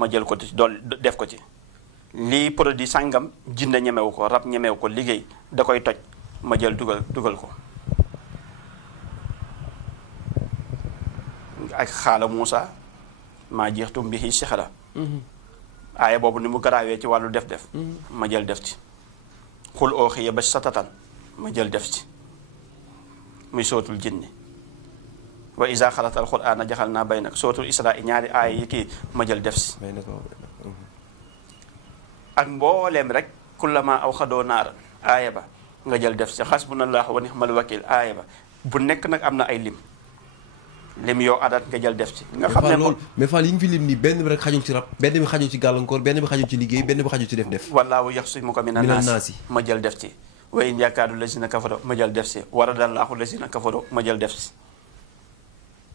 ma jël ko ci dool def ko ci lii produit sàngam jinne ñemewu ko rab ñemewu ko liggéey da koy toj ma jël dugal ko ak xaala Muusa maa jeextum bi xii sixra aaya boobu ni mu garaawee ci wàllu def ma jël def ci xul ooxiya ba satatan ma jël def ci muy sootul jinni wa isa xalatal qur'aana jaxal naa bay nag sootul isra ñaari aaya yi kii ma jël def si ak mbooleem rek kullama aw xadoo naaran aaya ba nga jël def si xasbunallahu wa nixmal wakil aaya ba bu nekk nag am na ay lim yow adat nga jël def ci nga xam ne loolu mais Fall yi nga fi lim nii benn bi rek xajul ci rab benn bi xajul ci gàllankoor benn bi xajul ci liggéey benn bi xajul ci def wallaahu yaxsimuka mina naasi ma jël def ci wa in yakaadu lazina kafaru ma jël def si waradallahu lazina kafaru ma jël def si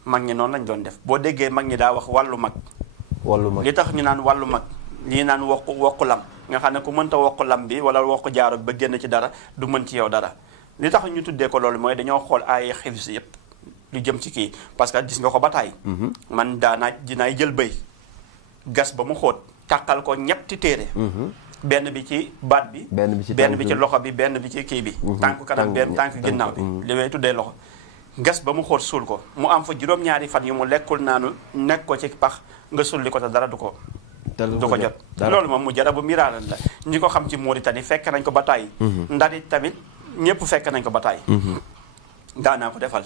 mag ñi noonu lañ doon def boo déggee mag ñi daa wax wàllu mag li tax ñu naan wàllu mag lii naan wokku lam nga xam ne ku mënta wokku lam bi wala wokku jaaro bi ba génn ci dara du mën ci yow dara li tax ñu tuddee ko loolu mooy dañoo xool ay xifs yépp lu jëm ci kii parce que gis nga ko ba taay man dinaay jël bëy gas ba mu xóot tàqal ko ñetti téere benn bi ci baat bi benn bi ci loxo bi benn bi ci kii bi tànk kanam benn tànk ginnaaw bi li may tuddee loxo gas ba mu xóot suul ko mu am fa juróom-ñaari fan yu mu lekkul naanu nekk ko ci pax nga sulli ko te dara du ko jot loolu moom mu jara bu miraalan la ñi ko xam ci Mauritanie fekk nañ ko ba taay ndari tamit ñëpp fekk nañ ko ba taay daanaa ko defal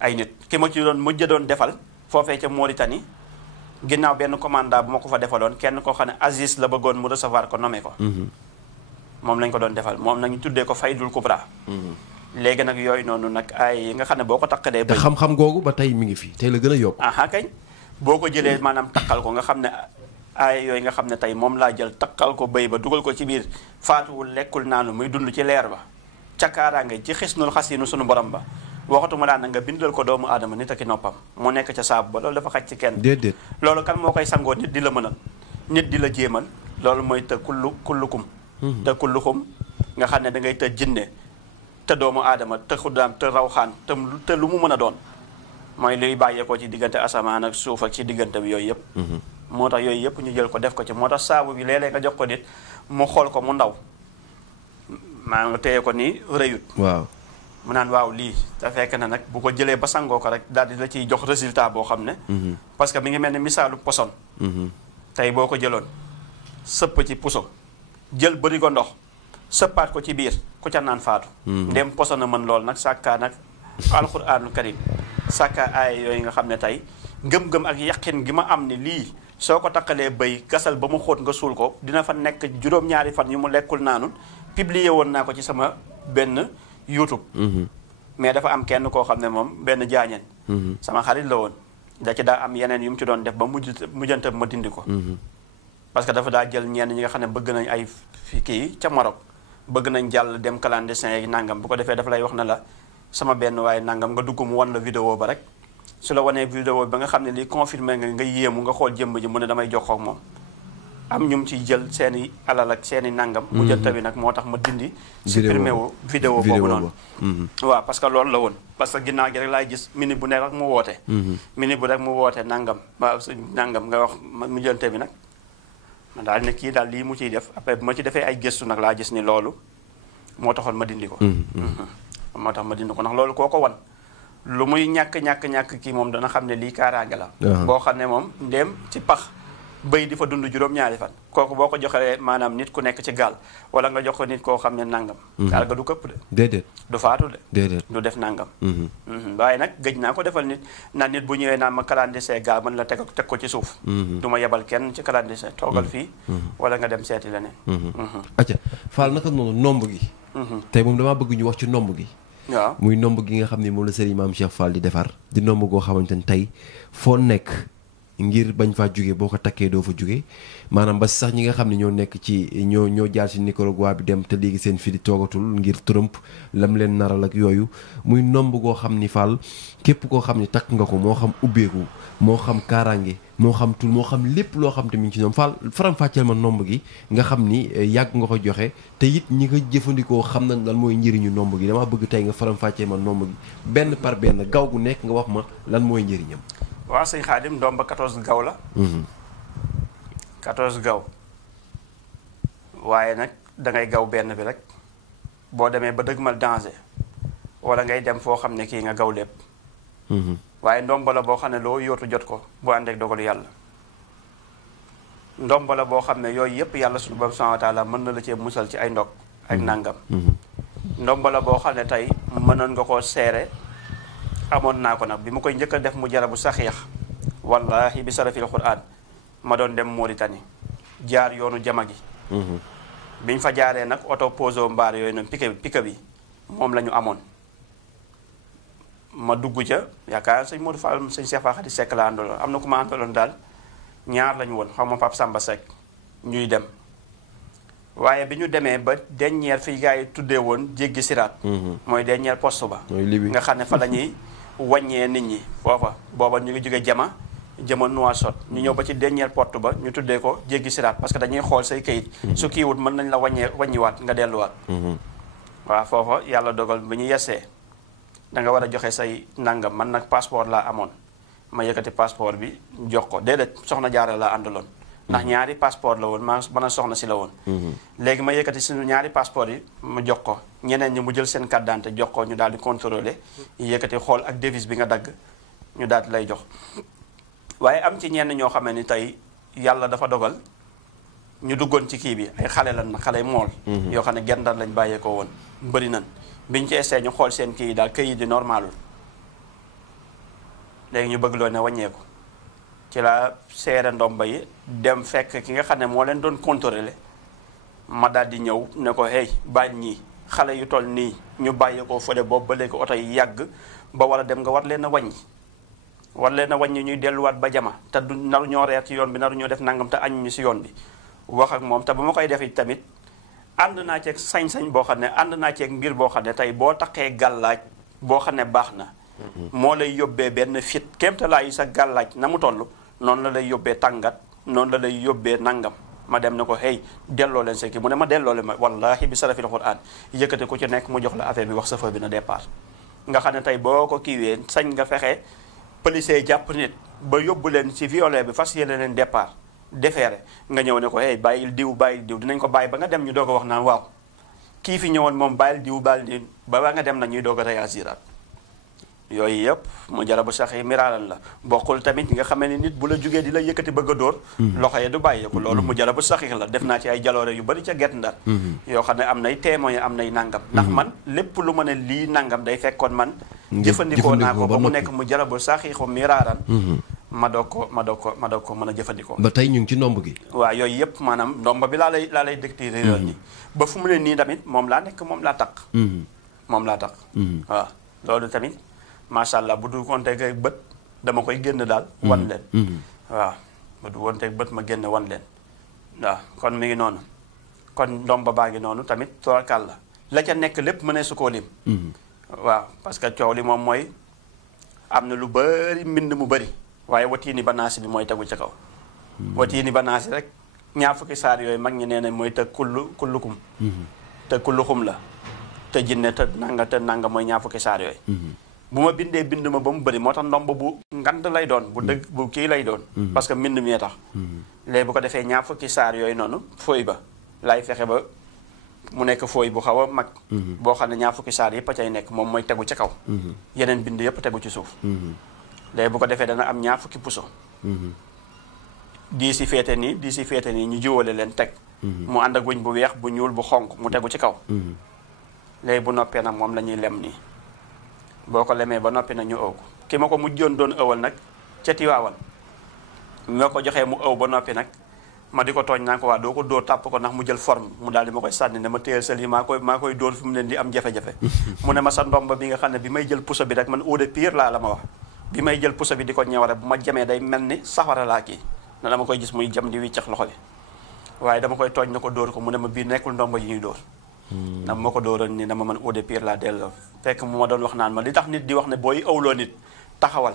ay nit ki ma ci doon mujj doon defal foofee ca Mauritanie ginnaaw benn commandant bu ma ko fa defaloon kenn koo xam ne Aziz la bëggoon mu recevoir ko nommé ko moom lañ ko doon defal moom nañu tuddee ko Faydul Kubra léegi nag yooyu noonu nag ay nga xam ne boo ko taqalee te xam-xam googu ba tey mi ngi fi tey la gën a yokk aha kañ boo ko jëlee maanaam taqal ko nga xam ne ay yooyu nga xam ne tey moom laa jël taqal ko béy ba dugal ko ci biir faatuwul lekkul naanu muy dund ci leer ba cakaaraange ci xisnul xasinu sunu borom ba waxatuma daan na nga bindal ko doomu aadama nit ak i noppam mu nekk ca saabu ba loolu dafa xaj ci kenn déedéet loolu kan moo koy sangoo nit di la mënal nit di la jéemal loolu mooy te kullukum te kullukum nga xam ne da ngay të jinne te doomu aadama te xuddaam te rawxaan te lu mu mën a doon mooy luy bàyyeekoo ci diggante asamaan ak suuf ak ci diggante bi yooyu yëpp moo tax yooyu yëpp ñu jël ko def ko ci moo tax saabu bi léeg-léeg nga jox ko nit mu xool ko mu ndaw maa nga téye ko nii rëyut waaw mu naan waaw lii te fekk na nag bu ko jëlee ba sangoo ko rek daal di la ciy jox résultat boo xam ne parce que mi ngi mel ni misaalu poson tey boo ko jëloon sëpp ci puso jël bëri ko ndox sëppaat ko ci biir ku ca naan faatu ndem poson a mën lool nag sàkkaa nag alxuraanul karim sàkkaa aaya yooyu nga xam ne tey ngëm-ngëm ak yaqin gi ma am ni lii soo ko taqalee bëy gasal ba mu xóot nga suul ko dina fa nekk juróom-ñaari fan yu mu lekkul naanul publier woon naa ko ci sama benn YouTube mais dafa am kenn koo xam ne moom benn jaañeen sama xarit la woon da ci daa am yeneen yu mu ci doon def ba mujjante ma dindi ko parce que dafa daa jël ñenn ñi nga xam ne bëgg nañ ay kii ca Maroc bëgg nañ jàll dem clandestin yi nangam bu ko defee dafa lay wax na la sama benn waaye nangam nga dugg mu wan la vidéo ba rek su la wanee vidéo bi ba nga xam ne lii confirmé nga yéemu nga xool jëmb ji mu ne damay jokkoo ak moom am ñu mu ciy jël seeni alal ak seeni nangam mujjante bi nag moo tax ma dindi supprimé wu vidéo boobu noonu waaw parce que loolu la woon parce que ginnaaw gi rek laay gis minute bu ne rek mu woote minute bu rek mu woote nangam waaw nangam nga wax mujjante bi nag man daal ne kii daal lii mu ciy def après bu ma ci defee ay gëstu nag laa gis ni loolu moo taxoon ma dindi ko moo tax ma dindi ko ndax loolu koo ko wan lu muy ñàkk kii moom dana xam ne lii kaaraange la boo xam ne moom ndéem ci pax bëy di fa dund juróom-ñaari fan kooku boo ko joxee maanaam nit ku nekk ci gaal wala nga jox ko nit koo xam ne nangam gaal ga du këpp de déedéet du faatu de déedéet du def nangam waaye nag gëj naa ko defal nit naan nit bu ñëwee naan ma clandestin gaal mën la teg ko ci suuf du ma yebal kenn ci clandestin toogal fii wala nga dem seeti leneen acca Fall naka noonu nomb gi tey moom damaa bëgg ñu wax ci nomb gi waaw muy nomb gi nga xam ne moom la Serigne Mame Cheikh Fall di defar di nomb goo xamante ne tey foo nekk ngir bañ faa jóge boo ko takkee doo fa jóge maanaam ba sax ñi nga xam ne ñoo nekk ci ñoo jaar ci Nicaragua bi dem te léegi seen fi di toogatul ngir Trump lam leen naral ak yooyu muy nomb goo xam ni Fall képp koo xam ne takk nga ko moo xam ubbeeku moo xam kaaraange moo xam tul moo xam lépp loo xam te mi ngi ci ñoom Fall faram-fàcceel ma nomb gi nga xam ni yàgg nga ko joxe te it ñi nga jëfandikoo xam nañ lan mooy njëriñu nomb gi dama bëgg tey nga faram-fàcceel ma nomb gi benn par benn gaw gu nekk nga wax ma lan mooy njëriñam. waaw sëñ Xaadim ndomba 14 gaw la 14 gaw waaye nag dangay gaw benn bi rek boo demee ba dëgmal danger wala ngay dem foo xam ne kii nga gaw lépp waaye ndomba la boo xam ne loo yóotu jot ko bu ànd ak dogalu yàlla ndomba la boo xam ne yooyu yëpp yàlla suñu borom subhanahu wa taala mën na la cee musal ci ay ndog ak nàngam ndomba la boo xam ne tey mënoon nga koo seere amoon naa ko nag bi ma koy njëkk a def mu jarabu saxiix wallahi bi sarafil quran ma doon dem Mauritanie jaar yoonu jama gi biñ fa jaaree nag oto poso mbaar yooyu noonu pique bi moom la ñu amoon ma dugg ca yaakaar sëñ Modou Fall sëñ Cheikh Fall Khady Seck la àndaloon am na ku ma àndaloon daal ñaar lañu woon xaw ma Pape Samba Seck ñuy dem waaye bi ñu demee ba dernière fi gars yi tuddee woon jéggi siraat mooy dernière poste ba nga xam ne fa la ñuy wàññee nit ñi foofa booba ñu ngi jóge jama jëma Nouakchott ñu ñëw ba ci dernière porte ba ñu tuddee ko jéggi siraat parce que dañuy xool say kayit su kiiwut mën nañ la wàññiwaat nga delluwaat waaw foofa yàlla dogal bi ñu yesee da nga war a joxe say nangam man nag passeport laa amoon ma yëkkati passeport bi jox ko déedéet soxna jaara laa àndaloon ndax ñaari passeport la woon man a soxna si la woon léegi ma yëkkati suñu ñaari passeport yi ma jox ko ñeneen ñi mu jël seen carte d'identité jox ko ñu daal di contrôler yëkkati xool ak devise bi nga dagg ñu daal di lay jox waaye am ci ñenn ñoo xam ne ni tey yàlla dafa dogal ñu duggoon ci kii bi ay xale lan na xale mool yoo xam ne gendar lañ bàyyeekoo woon bëri nan biñ ci essayé ñu xool seen kii yi daal këyit di normalul léegi ñu bëgg loo ne wàññeeku ci la seere ndomba yi dem fekk ki nga xam ne moo leen doon contrôler ma daal di ñëw ne ko hey bàyyi ñii xale yu toll nii ñu bàyyeekoo fële boobu ba léegi oto yi yàgg ba war a dem nga war leen a wàññi war leen a wàññi ñuy delluwaat ba jama te du naru ñoo reer ci yoon bi naru ñoo def nangam te añuñu si yoon bi wax ak moom te bu ma koy def tamit ànd naa ceeg sañ-sañ boo xam ne ànd naa ceeg mbir boo xam ne tey boo taxee gàllaaj boo xam ne baax na moo lay yóbbee benn fit kéemtalaa yi sa gàllaaj na mu toll noonu la lay yóbbee tàngat noonu la lay yóbbee nangam ma dem ne ko hey delloo leen sa kii mu ne ma delloo leen ma wallahi bi sarafil quran yëkkate ku ci nekk mu jox la affaire bi wax chauffeur bi na départ nga xam ne tey boo ko kiiwee sañ nga fexe policier jàpp nit ba yóbbu leen ci violet bi fas yéene leen départ defeere nga ñëw ne ko hey bàyyil diw dinañ ko bàyyi ba nga dem ñu doog a wax naan waaw kii fi ñëwoon moom bàyyil diw ba nga dem na ñuy doog a réagiraat yooyu yëpp mu jarabu sax yi miraalan la bokkul tamit nga xamee ni nit bu la jugee di la yëkkati bëgg a dóor loxo yi du bàyyeeku loolu mu jarabu saxix la def naa ci ay jaloore yu bari ca Guet Ndar yoo xam ne am nay témoin am nay nangam ndax man lépp lu ma ne lii nangam day fekkoon man jëfandikoo naa ko ba mu nekk mu jarabu saxixu miraaran ma doog ko mën a jëfandikoo ba tey ñu ngi ci ndomb gi waaw yooyu yëpp maanaam ndomba bi laa lay dëgti réeral ni ba fu mu ne nii tamit moom laa nekk moom laa taq waaw loolu tamit macha allah bu du konteeg ak bët dama koy génn daal wan leen waaw bu du konteeg bët ma génn wan leen waaw kon mi ngi noonu kon ndomba baa ngi noonu tamit torakal la ca nekk lépp mënee su koo lim waaw parce que coow li moom mooy am na lu bari mbind mu bari waaye watiini ba naasi bi mooy tegu ca kaw watiini ba naasi rek ñaar fukki saar yooyu mag ñi nee na mooy te kullukum te kulluxum la te jinne te nanga mooy ñaar fukki saar yooyu bu ma bindee bind ma ba mu bëri moo tax ndomb bu ngand lay doon bu dëgg bu kii lay doon parce que mbind mi tax léegi bu ko defee ñaar fukki saar yooyu noonu fooy ba laay fexe ba mu nekk fooy bu xaw a mag boo xam ne ñaar fukki saar yëpp a cay nekk moom mooy tegu ci kaw yeneen bind yëpp tegu ci suuf léegi bu ko defee dana am ñaar fukki puso di si féete nii ñu jiwale leen teg mu ànd ak wëñ bu weex bu ñuul bu xonk mu tegu ci kaw léegi bu noppee nag moom la ñuy lem nii boo ko lemee ba noppi nag ñu ëw ko ki ma ko mujjoon doon ëwal nag ca Tiwaawan ñoo ko joxee mu ëw ba noppi nag ma di ko tooñ naan ko waa doo ko dóor tàpp ko ndax mu jël forme mu daal di ma koy sànni ne ma téyel sel yi maa koy dóor fi mu leen di am jafe-jafe mu ne ma sa ndomba bi nga xam ne bi may jël puso bi rek man eau de pire laa la ma wax bi may jël puso bi di ko ñëw rek bu ma jamee day mel ni safara laa kii na dama koy gis muy jam di wiccax loxo bi waaye dama koy tooñ na ko dóor ko mu ne ma bii nekkul ndomba yi ñuy dóor ndax moo ko dóoroon ni dama man eau de pire laa delloo fekk mu ma doon wax naan ma li tax nit di wax ne booy ëwloo nit taxawal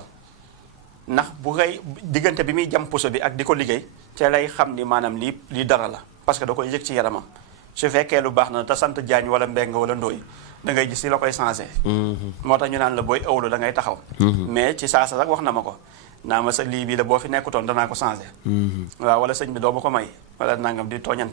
ndax bu koy diggante bi muy jam puso bi ak di ko liggéey ca lay xam ni maanaam lii dara la parce que da koy yëg ci yaramam su fekkee lu baax na te sant jaañ wala mbeng wala ndóoy da ngay gis si la koy changé moo tax ñu naan la booy ëwlu da ngay taxaw mais ci saasa rek wax na ma ko naa ma sa lii bii de boo fi nekkutoon danaa ko changé. waaw wala sëñ bi doo ma ko may wala nangam di tooñante